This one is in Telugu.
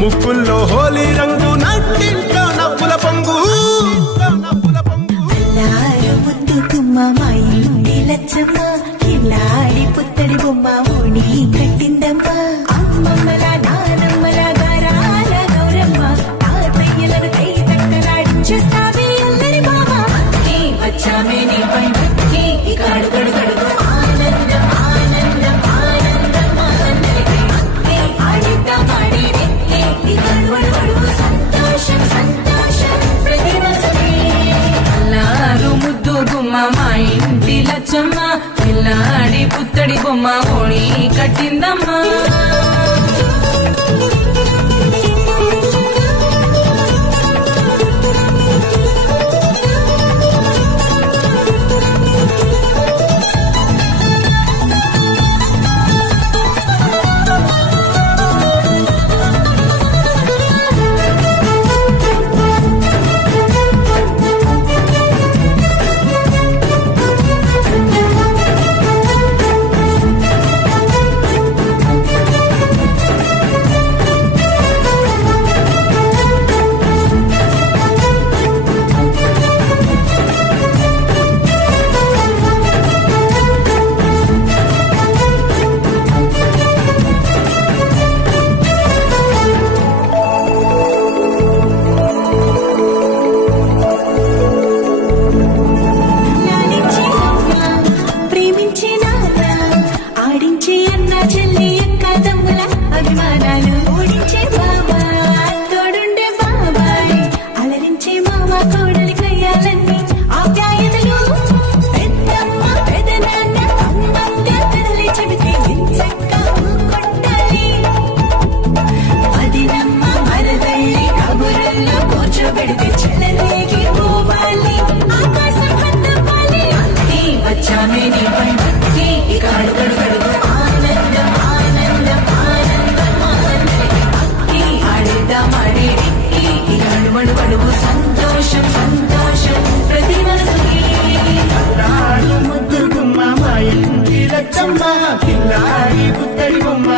ముక్కుల్లో హోలీ రంగు నట్టింట్లో నవ్వుల పొంగు ముద్దు గుమ్మ మా ఇంటి లచ్చమ్మ కిల్లాడి పుత్తడి బొమ్మ ఓడి కట్టిందమ్మ అమ్మమ్మల నానమ్మల గారాల గౌరమ్మ తాతయ్యలను కై తక్కలాడించేస్తావే అల్లరి బావ వచ్చామే నీ పై ఇక అడుగడు గడుగు ఆనందం ఆనందం ఆనందం ఆడిద్దాం ఆడి ఇక అడుగడు సంతోషం సంతోషం ప్రతి మనసుకి అల్లారు ముద్దు గుమ్మ మా ఇంటి లచ్చమ్మ పిల్లాడి పుత్తడి బొమ్మ ఓడి కట్టిందమ్మా సంతోషం సంతోషం ప్రతి మనసుకి ముద్దు గుమ్మ మా ఇంటి లచ్చమ్మ కిల్లాడి పుత్తడి బొమ్మ